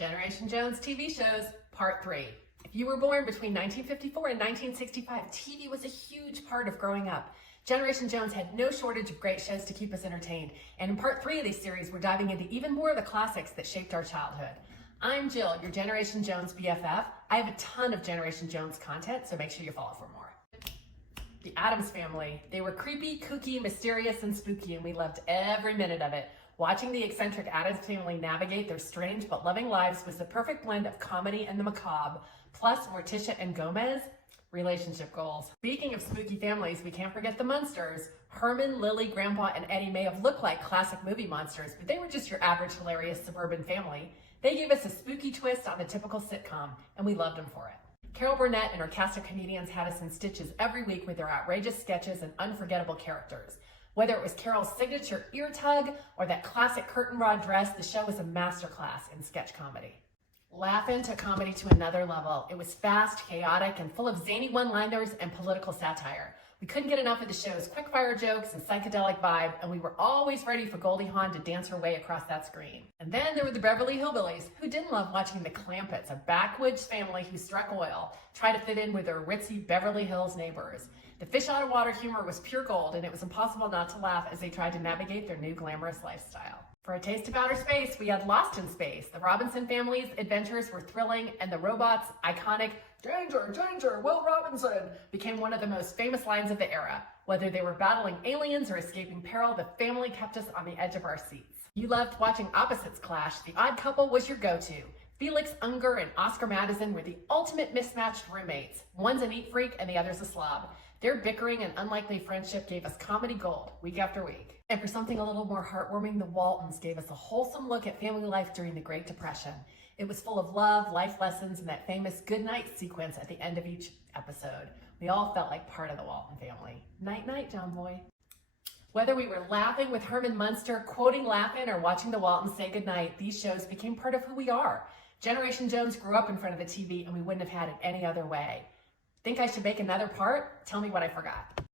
Generation Jones TV shows, part 3. If you were born between 1954 and 1965, TV was a huge part of growing up. Generation Jones had no shortage of great shows to keep us entertained, and in part 3 of these series, we're diving into even more of the classics that shaped our childhood. I'm Jill, your Generation Jones BFF. I have a ton of Generation Jones content, so make sure you follow for more. The Addams Family. They were creepy, kooky, mysterious, and spooky, and we loved every minute of it. Watching the eccentric Addams family navigate their strange but loving lives was the perfect blend of comedy and the macabre. Plus, Morticia and Gomez, relationship goals. Speaking of spooky families, we can't forget the Munsters. Herman, Lily, Grandpa, and Eddie may have looked like classic movie monsters, but they were just your average hilarious suburban family. They gave us a spooky twist on the typical sitcom, and we loved them for it. Carol Burnett and her cast of comedians had us in stitches every week with their outrageous sketches and unforgettable characters. Whether it was Carol's signature ear tug or that classic curtain rod dress, the show was a masterclass in sketch comedy. Laugh-In took comedy to another level. It was fast, chaotic, and full of zany one-liners and political satire. We couldn't get enough of the show's quick-fire jokes and psychedelic vibe, and we were always ready for Goldie Hawn to dance her way across that screen. And then there were the Beverly Hillbillies, who didn't love watching the Clampetts, a backwoods family who struck oil, try to fit in with their ritzy Beverly Hills neighbors. The fish-out-of-water humor was pure gold, and it was impossible not to laugh as they tried to navigate their new glamorous lifestyle. For a taste of outer space, we had Lost in Space. The Robinson family's adventures were thrilling, and the robot's iconic "Danger, danger, Will Robinson" became one of the most famous lines of the era. Whether they were battling aliens or escaping peril, the family kept us on the edge of our seats. You loved watching opposites clash. The Odd Couple was your go-to. Felix Unger and Oscar Madison were the ultimate mismatched roommates. One's a neat freak and the other's a slob. Their bickering and unlikely friendship gave us comedy gold week after week. And for something a little more heartwarming, the Waltons gave us a wholesome look at family life during the Great Depression. It was full of love, life lessons, and that famous goodnight sequence at the end of each episode. We all felt like part of the Walton family. Night, night, John Boy. Whether we were laughing with Herman Munster, quoting Laugh-In, or watching the Waltons say goodnight, these shows became part of who we are. Generation Jones grew up in front of the TV, and we wouldn't have had it any other way. Think I should make another part? Tell me what I forgot.